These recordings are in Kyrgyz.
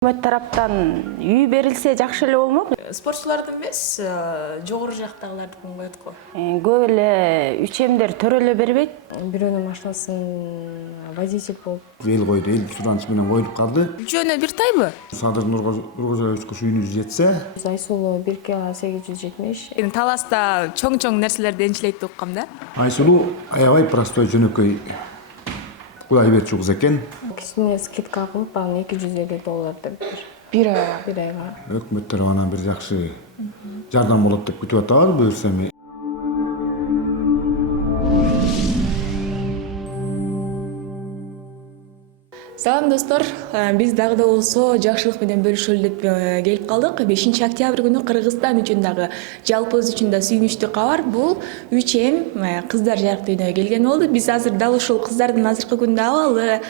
Өкмөт тараптан үй берилсе жакшы эле болмок. Спортчулардын эмес, жогору жактагылардыкын коет го. Көп эле ичемдер төрөлө бербейт. Бирөөнүн машинасын водитель болуп эл койду, эл сураныч менен коюлуп калды. Үчөөнө бир тайбы? Садыр Нургожоевич үйүнүбүз жетсе, Айсулуу 1 кг 870. Таласта чоң нерселерди энчилейт деп уккам да. Айсулуу аябай простой жөнөкөй Кудай берчү кыз экен. Кичине скидка кылып, анан $250 деп Бир айга. бир айга. Өкмөт тарабынан бир жакшы жардам болот деп күтүп атабыз, буюрса эми. Салам достор, биз дагы да болсо жакшылык менен бөлүшөлү деп келип калдык. 5 октябрь күнү Кыргызстан үчүн дагы жалпыбыз үчүн да сүйүнүчтүү кабар. Бул 3М кыздар жарык дүйнөгө келген болду. Биз азыр дал ушул кыздардын азыркы күндө абалы,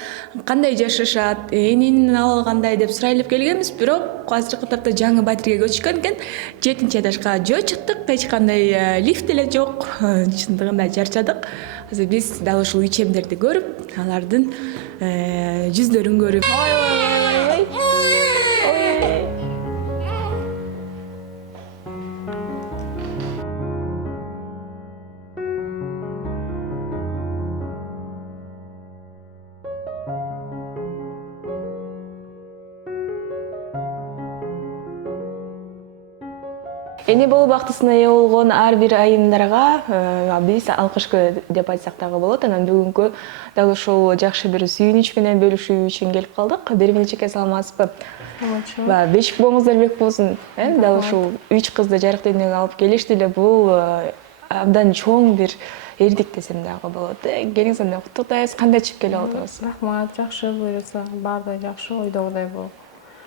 кандай жашашат, эненин абалы кандай деп сурайлып келгенбиз. Бирок азыркы тапта жаңы батирге көчкөн экен. 7 этажга жөө чыктык, эч кандай лифт эле жок. Чындыгында чарчадык. Азыр биз дал ушул 3Мдерди көрүп, алардын жүздөрүн көрүп. Эне болуу бактысына ээ болгон ар бир айымдарга биз алкышкы деп айтсак дагы болот. Анан бүгүнкү дал ушул жакшы бир сүйүнүч менен бөлүшүү үчүн келип калдык. Бермелчекке саламатсызбы? Бешик боңуңуздар бек болсун. Дал ушул 3 кызды жарык дүйнөгө алып келиш деле бул абдан чоң бир эрдик десем дагы болот. Келиңиз менен куттуктайбыз. Кандай чыгып келип алдыңыз? Рахмат, жакшы буюрса, баардыгы жакшы, ойдогудай болуп.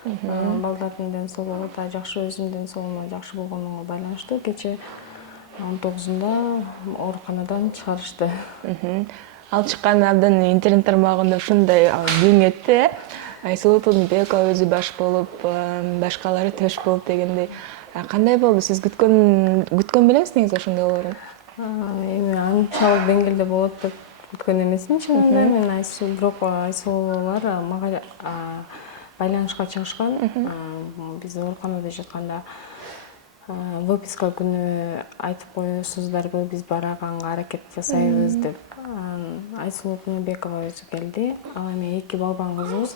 Балдардын ден соолугу да жакшы, өзүмдүн ден соолугум жакшы болгонуна байланыштуу. Кече 19-да ооруканадан чыгарышты. Ал чыккан абдан интернет тармагында ушундай бүң этти. Айсулуу Тунбекова өзү баш болуп, башкалары төш болуп дегендей. Кандай болду? Сиз күткөн белеңиз негизи ошондой болоорун? Эми анчалык деңгээлде болот деп күткөн эмесмин чынында. Мен бирок Айсулуулар мага байланышка чыгышкан. Биз ооруканада жатканда выписка күнү айтып коесуздарбы, биз барганга аракет жасайбыз деп. Айсулуу Тунбекова өзү келди. Ал эми 2 балбан кызыбыз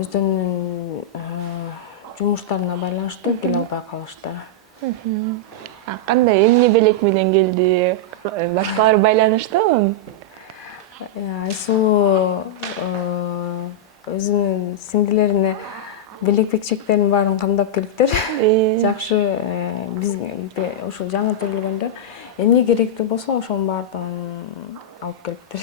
өздөрүнүн жумуштарына байланыштуу келе албай калышты. Кандай эмне белек менен келди? Башкалар байланыштыбы? Айсулуу өзүнүн сиңдилерине белек бекчектеринин баарын камдап келиптир. Жакшы, биз ушул жаңы төрөлгөндө эмне керектүү болсо ошонун баардыгын алып келиптир.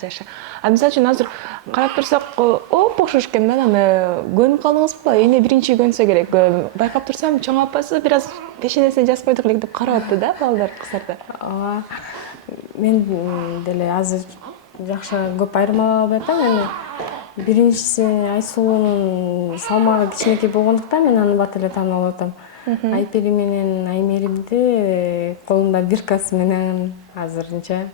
Жаша. Мисалы үчүн азыр карап турсак, оп окшош экен да, аны көнүп калдыңызбы? Эне биринчи көнсө керек. Байкап турсам, чоң апасы бир аз пешенесине жазып койдук элек деп карап атты да, балдар, кыздарды. Мен деле азыр жакшы көп айырмалай албай атам. Эми биринчиси Айсулуунун салмагы кичинекей болгондуктан мен аны бат эле таанып алып атам. Айпери менен Аймеримди колунда биркасы менен азырынча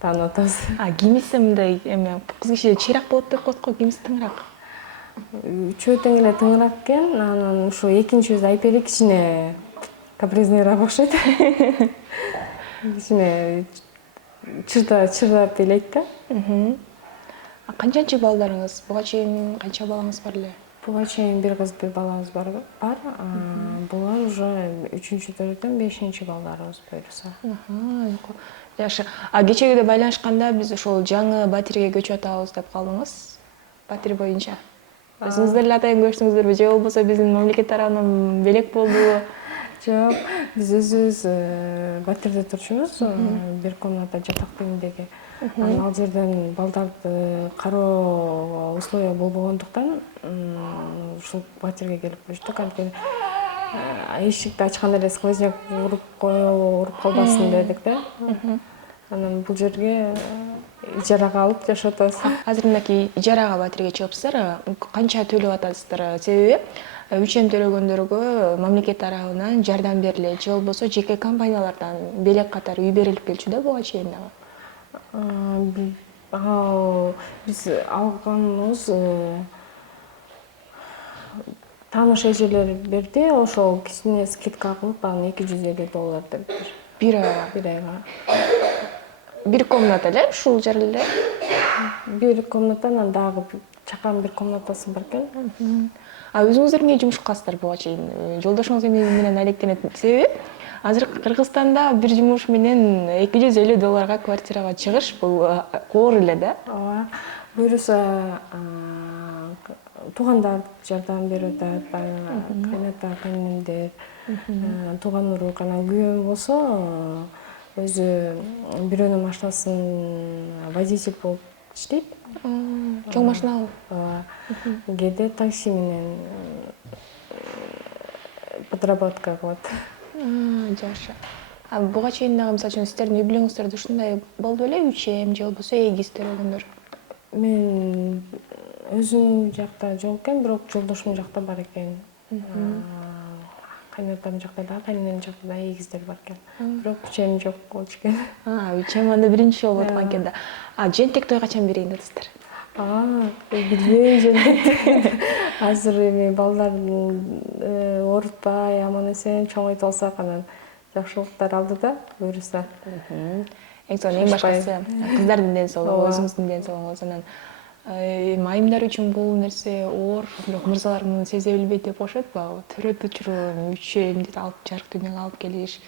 таанып атабыз. Кимиси мындай эми кыз киши чыйрак болот деп коет го, кимиси тыңыраак? Үчөө тең эле тыңыраак экен. Анан ушу экинчибиз Айпери кичине капризнийраак окшойт. Кичине чырдап элейт да. Канчанчы балдарыңыз? Буга чейин канча балаңыз бар эле? Буга чейин бир кыз, бир балабыз бар. Булар уже 3-4-дөн 5-чи балдарыбыз буюрса. Жакшы. Кечеге байланышканда биз ошол жаңы батирге көчүп атабыз деп калдыңыз. Батир боюнча. Өзүңүздөр эле атайын көрсөңүздөрбү же болбосо биздин мамлекет тарабынан белек болдубу? Жок, биз өзүбүз батирде турчубуз. Бир комната жатак тигиндеги. Ал жерден балдарды кароо условия болбогондуктан ушул батирге келип көчтүк. Анткени эшикти ачканда эле сквозняк уруп калбасын дедик да. Анан бул жерге ижарага алып жашап атабыз. Азыр мынакей ижарага батирге чыгыпсыздар, канча төлөп атасыздар? Себеби 3М төлөгөндөргө мамлекет тарабынан жардам берилет, же болбосо жеке компаниялардан белек катары үй берилип келчү да буга чейин дагы. Биз алганыбыз тааныш эжелер берди, ошол кичине скидка кылып анан $250 дептир. Бир айга. Бир айга. Бир комната эле ушул жерде. Бир комната, анан дагы чакан бир комнатасы бар экен. А өзүңүздөр эмне жумуш кыласыздар буга чейин? Жолдошуңуз менен алектенет себеби азыр Кыргызстанда бир жумуш менен $250 квартирага чыгыш бул оор эле да. Ооба. Буюрса туугандар жардам берип атат, кайната, кайненемдер, тууган урук, анан күйөөм болсо өзү бирөөнүн машинасын водитель болуп иштейт. Чоң машина. Кээде такси менен подработка кылат. Жакшы. А буга чейин дагы мисалы үчүн сиздердин үй бүлөңүздөрдө ушундай болду беле, үчем же болбосо эгиз төрөгөндөр? Мен өзүм жакта жок экен, бирок жолдошум жакта бар экен. Кайнатам жакта да, кайненем жакта да эгиздер бар экен. Бирок үчем жок болчу экен. Үчем анда биринчи болуп аткан экен да. Жентек той качан берейин атасыздар? Билбей жөндөп. Азыр эми балдар оорутпай, аман эсен чоңойто алсак, анан жакшылыктар алдыда буюрса. Эң сонун эң башкысы кыздардын ден соолугу, өзүңүздүн ден соолугуңуз. Анан айымдар үчүн бул нерсе оор, бирок мырзалар муну сезе билбейт деп коюшат. Төрөт учуру үчемди алып жарык дүйнөгө алып келиш.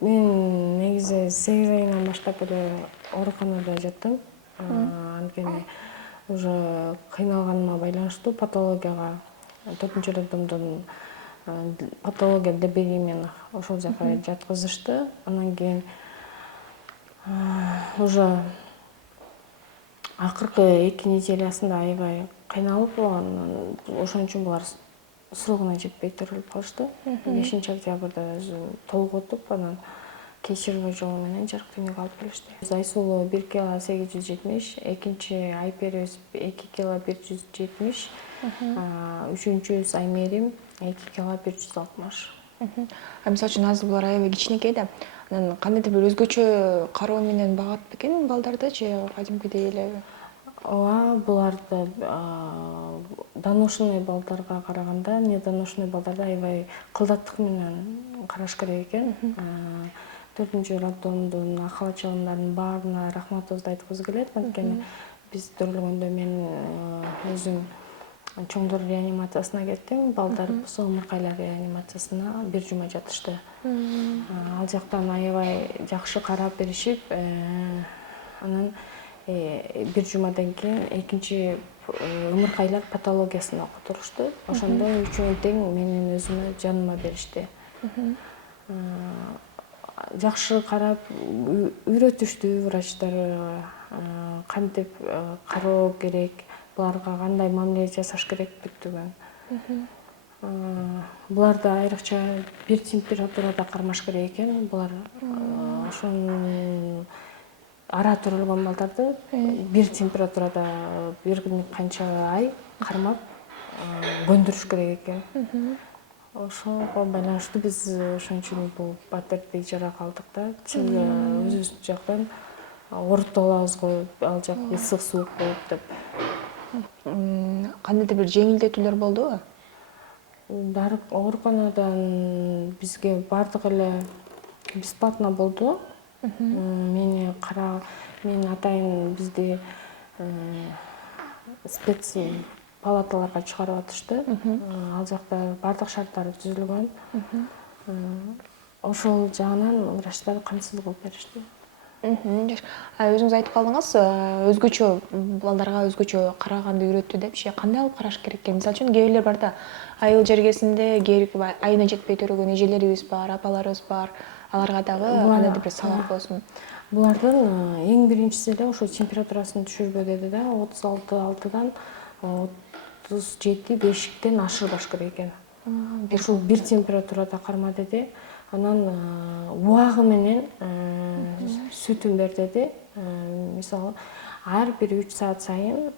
Мен негизи 8 айынан баштап эле ооруканада жаттым. Анткени уже кыйналганыма байланыштуу патологияга 4-чү роддомдон патология ДБИ ошол жака жаткызышты. Анан кийин уже акыркы 2 неделясында аябай кыйналып, ошон үчүн булар срогуна жетпей төрөлүп калышты. 5-октябрда өзү толугутуп, анан кечирүү жолу менен жарык дүйнөгө алып келишти. Айсулуу 1 кг 870, экинчи Айпериз 2 кг 170, үчүнчүсү Аймерим 2 кг 160. Мисалы үчүн азыр булар аябай кичинекей да. Анан кандайдыр бир өзгөчө кароо менен багат бекен балдарды же кадимкидей элеби? Ооба, буларды доношенный балдарга караганда, недоношенный балдарда аябай кылдаттык менен караш керек экен. 4-чү роддомдун акалачыларынын баарына рахматыбызды айткыбыз келет. Анткени биз төрөлгөндө мен өзүм чоңдор реанимациясына кеттим, балдар болсо ымыркайлар реанимациясына 1 жума жатышты. Ал жактан аябай жакшы карап беришип, анан 1 жумадан кийин экинчи ымыркайлар патологиясына окутурушту. Ошондо үчөө тең менин өзүмө жаныма беришти. Жакшы карап үйрөтүштү врачтар, кантип кароо керек, буларга кандай мамиле жасаш керектигин. Буларды айрыкча бир температурада кармаш керек экен. Булар ошон ара төрөлгөн балдарды бир температурада бир канча ай кармап көндүрүш керек экен. Ошого байланыштуу биз ошон үчүн бул батирди ижарага алдык да. Өзүбүз жактан оорутуп алабыз го, ал жак ысык суук болуп деп. Кандайдыр бир жеңилдетүүлөр болдубу? Ооруканадан бизге бардык эле бесплатно болду. Мен атайын бизди спец палаталарга чыгарып атышты. Ал жакта бардык шарттар түзүлгөн. Ошол жагынан врачтар камсыз кылып беришти. Өзүңүз айтып калдыңыз, өзгөчө балдарга өзгөчө караганды үйрөттү депчи. Кандай алып караш керек экен? Мисалы үчүн кээ бирлер бар да, айыл жергесинде айына жетпей төрөгөн эжелерибиз бар, апаларыбыз бар. Аларга дагы кандайдыр бир сабак болсун. Булардын эң биринчиси эле ошо температурасын түшүрбө деди да, 36,6дан 37,5тен ашырбаш керек экен. Ушул бир температурада карма деди. Анан убагы менен сүтүн бер деди. Мисалы, ар бир 3 саат сайын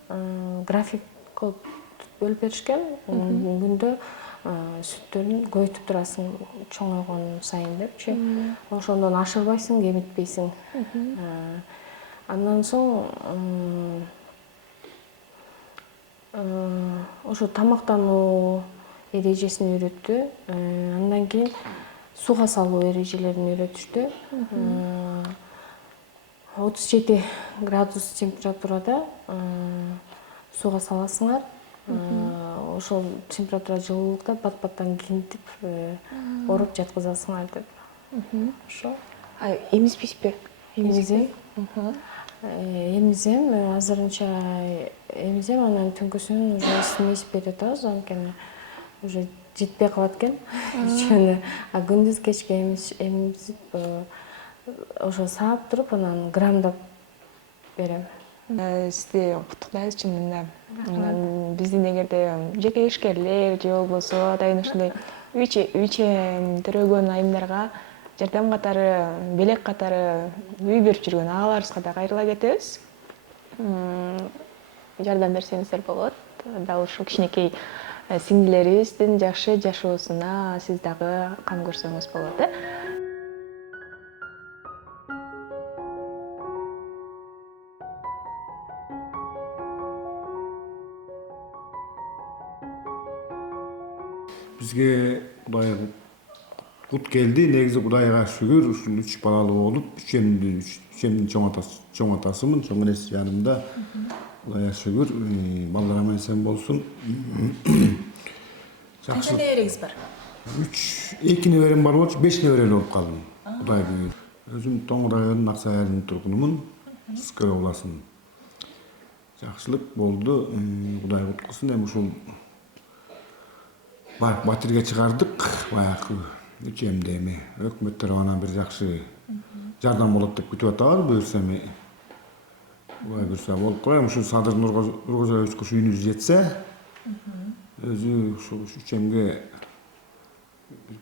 график бөлүп беришкен. Күндө сүттөрүн көбөйтүп турасың чоңойгон сайын депчи. Ошондон ашырбайсың, кемитпейсиң. Андан соң ошо тамактануу эрежесин үйрөттү. Андан кийин сууга салуу эрежелерин үйрөтүштү. 37 градус температурада сууга саласыңар. Ошол температура жылуулукта бат-баттан кийинтип оруп жаткызасыңар деп. Ошо. Эмизбейсизби? Эмизем. Эмизем, азырынча эмизем, анан түнкүсүн уже эсмейип берип атабыз, анткени уже жетпей калат экен. А күндүз кечке эмизип ошо саап туруп, анан граммдап берем. Сизди куттуктайбыз чынында. Биздин эгерде жеке ишкерлер же болбосо атайын ушундай үй-чем төрөгөн айымдарга жардам катары, белек катары үй берип жүргөн агаларыбызга да кайрыла кетебиз. Жардам берсеңиздер болот. Дал ушул кичинекей сиңдилерибиздин жакшы жашоосуна сиз дагы кам көрсөңүз болот. Бизге Кудай кут келди. Негизи Кудайга шүгүр, ушул 3 балалуу болуп, үчемдин чоң атасымын, чоң энеси жанымда. Кудайга шүгүр, балдарым эсен болсун. Канча небереңиз бар? 2 неберем бар болчу, 5 неберелүү болуп калдым. Кудай буйруп. Өзүм Тоң районунун Аксай айылынын тургунумун, Сыскы областынын. Жакшылык болду. Кудай уткусын. Эми ушул батирге чыгардык. Баягы үчемде эми өкмөт тарабынан бир жакшы жардам болот деп күтүп атабыз. Буюрса эми Кудай буюрса болуп калат. Ушул Садыр Нуркожоевичке ушу үйүнүбүз жетсе, өзү ушул үчемге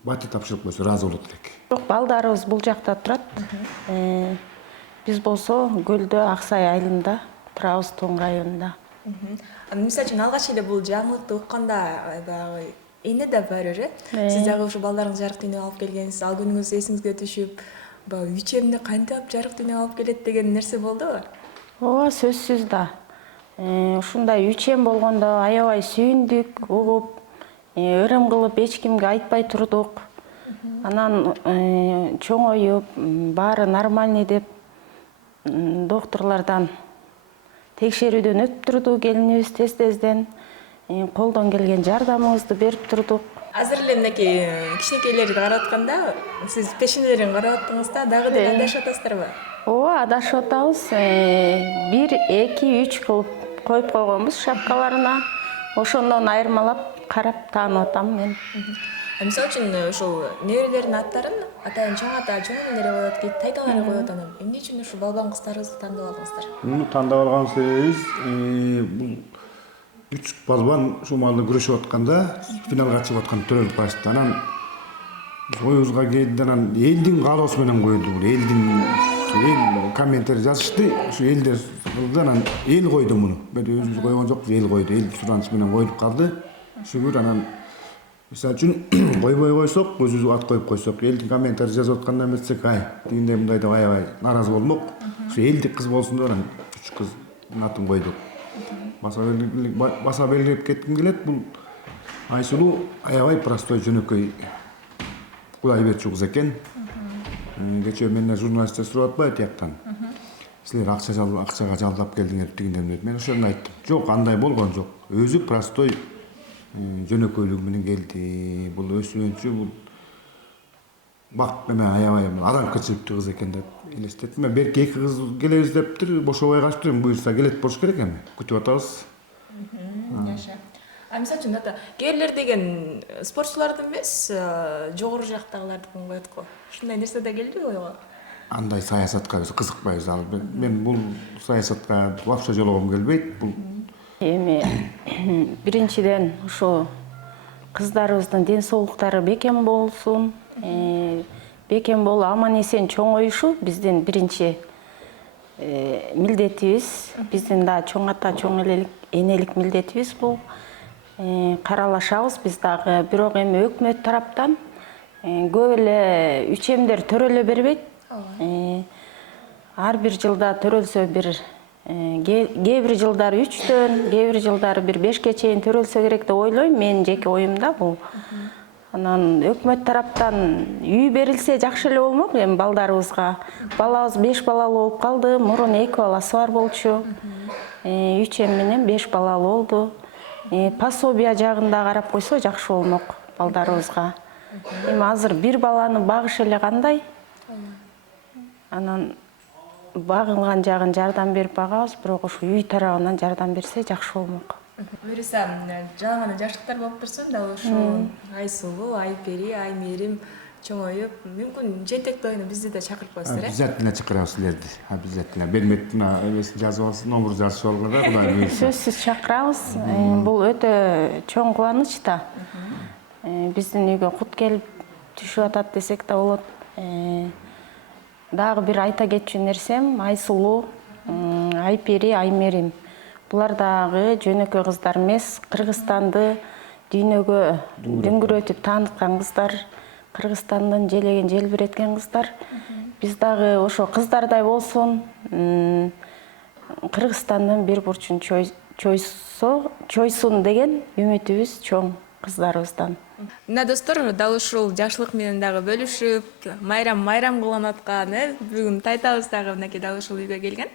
батир тапшырып койсо ыраазы болот элек. Жок, балдарыбыз бул жакта турат. Биз болсо Көлдө, Аксай айылында турабыз, Тоң районунда. Мисалы үчүн алгач эле бул жаңылыкты укканда баягы эне да барыр, Сиз дагы ушу балдарыңыз жарык дүйнөгө алып келгенсиз, ал күнүңүз эсиңизге түшүп, баягы үчемди кантип жарык дүйнөгө алып келет деген нерсе болдубу? Ооба, сөзсүз да. Ушундай үчем болгондо аябай сүйүндүк, угуп, ырым кылып эч кимге айтпай турдук. Анан чоңоюп, баары нормальный деп докторлордон текшерүүдөн өтүп турду келинибиз тез-тезден. Колдон келген жардамыбызды берип турдук. Азыр эле мынакей кичинекейлерди карап атканда, сиз пешенелерин карап аттыңыз да, дагы деле адашып атасыздарбы? Ооба, адашып атабыз. 1, 2, 3 кылып коюп койгонбуз шапкаларына. Ошондон айырмалап карап таанып атам мен. Мисалы үчүн ушул неберелердин аттарын атайын чоң ата, чоң энелери коет, кейинки тайталары коет. Анан эмне үчүн ушул балбан кыздарыбызды тандап алдыңыздар? Муну тандап алган себебибиз бул 3 балбан ушул маалда күрөшүп атканда, финалга чыгып аткан төрөлүп калышты. Анан оюбузга келди, анан элдин каалоосу менен коюлду. Бул эл комменттер жазышты. Ушу элдер кылды, анан эл койду муну. Мен өзүбүз койгон жокпуз, эл койду. Эл суранышы менен коюлуп калды. Шүгүр, анан мисалы үчүн койбой койсок, өзүбүз ат коюп койсок, элдин комменттер жазып аткандан эместсек, тигиндей мындай деп аябай нааразы болмок. Ушу элдик кыз болсун деп анан 3 кыздын атын койдук. Баса белгилеп кетким келет. Бул Айсулуу аябай простой, жөнөкөй, Кудай берчү кыз экен. Кечээ менден журналисттер сурап атпайбы тияктан. Силер акчага жалдап келдиңер тигиндей деп. Мен ошону айттым. Жок, андай болгон жок. Өзү простой жөнөкөйлүгү менен келди. Бул өсүөнчү, бул бак эме аябай адамгерчиликтүү кыз экен деп элестеттим. Мен берки 2 кыз келебиз дептир, бошобой калыптыр. Буюрса келет болуш керек эми. Күтүп атабыз. Жаша. Мисалы үчүн кээрлер деген спортчуларды эмес, жогору жактагыларды коет го. Ушундай нерсе да келдиби ойго? Андай саясатка биз кызыкпайбыз. Мен бул саясатка вообще жологом келбейт. Бул Эми биринчиден ушу кыздарыбыздын ден соолуктары бекем болсун. Бекем болуп аман эсен чоңоюшу биздин биринчи милдетибиз. Биздин да чоң ата, чоң энелик милдетибиз бул. Каралашабыз биз дагы, бирок эми өкмөт тараптан көп эле үчемдер төрөлө бербейт. Ар бир жылда төрөлсө бир Кээ бир жылдары 3-төн, кээ бир жылдары бир 5-ке чейин төрөлсө керек деп ойлойм. Менин жеке оюмда бул. Анан өкмөт тараптан үй берилсе жакшы эле болмок эми балдарыбызга. Балабыз 5 балалуу болуп калды. Мурун 2 баласы бар болчу. 3 менен 5 балалуу болду. Пособия жагында карап койсо жакшы болмок балдарыбызга. Эми азыр бир баланы багыш эле кандай? Анан багылган жагын жардам берип багабыз, бирок ушу үй тарабынан жардам берсе жакшы болмок. Буюрса жана гана жаштыктар болуп турсун, дал ушул Айсулуу, Айпери, Аймерим чоңоюп, мүмкүн жентек тойуна бизди да чакырып коесуздар, Обязательно чакырабыз силерди. Обязательно. Бермек мына эмесин жазып алсын, номер жазып алгыла да, Кудай буйрса. Сөзсүз чакырабыз. Бул өтө чоң кубаныч да. Биздин үйгө кут келип түшүп атат десек да болот. Дагы бир айта кетчү нерсем, Айсулуу, Айпери, Аймерим. Булар дагы жөнөкөй кыздар эмес, Кыргызстанды дүйнөгө дөңгүрөтүп тааныткан кыздар, Кыргызстандын желеген желбиреткен кыздар. Биз дагы ошо кыздардай болсун, Кыргызстандын бир бурчун чойсун деген үмүтүбүз чоң кыздарыбыздан. Мына достор, дал ушул жакшылык менен дагы бөлүшүп, майрам кылган аткан, бүгүн тайтабыз дагы мынакей дал ушул үйгө келген.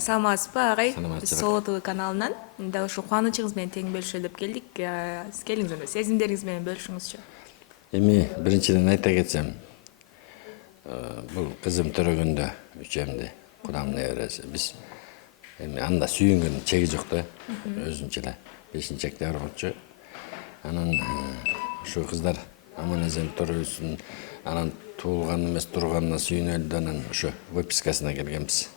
Саламатсызбы агай? Биз Соло ТВ каналынан дал ушул кубанычыңыз менен тең бөлүшөлү деп келдик. Келиңиз, сезимдериңиз менен бөлүшүңүзчү. Эми биринчиден айта кетсем, бул кызым төрөгөндө үчөмдү Кудамдын небереси. Биз эми анда сүйүнгөн чеги жок да. Өзүнчө эле 5-октябрь болчу. Анан ушу кыздар аман эсен төрөсүн, анан туулган эмес турганына сүйүнөлдү, анан ушу выпискасына келгенбиз.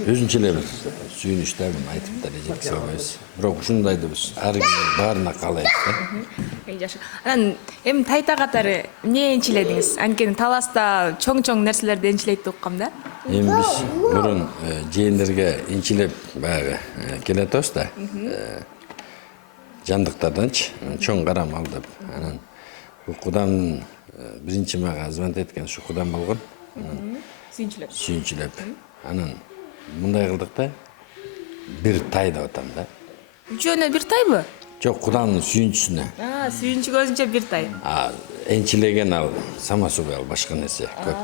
Өзүнчө эле бир сүйүнүчтө айтып да жеткизе албайбыз. Бирок ушундайды биз ар ким баарына каалайбыз да. Жакшы. Анан эми тайта катары эмне энчиледиңиз? Анткени таласта чоң нерселерди энчилейт деп уккам да. Эми биз мурун жээнерге энчилеп баягы келе атабыз да. Жандыктарданчы чоң карам алдып, анан Кудамдын биринчи мага звонить эткен ушу Кудам болгон. Сүйүнчүлөп. Анан мындай кылдык да, бир тай деп атам да. Үчөөнө бир тайбы? Жок, Кудамдын сүйүнчүсүнө. Сүйүнчү көзүнчө бир тай. Энчилеген ал самосубай, ал башка нерсе көп.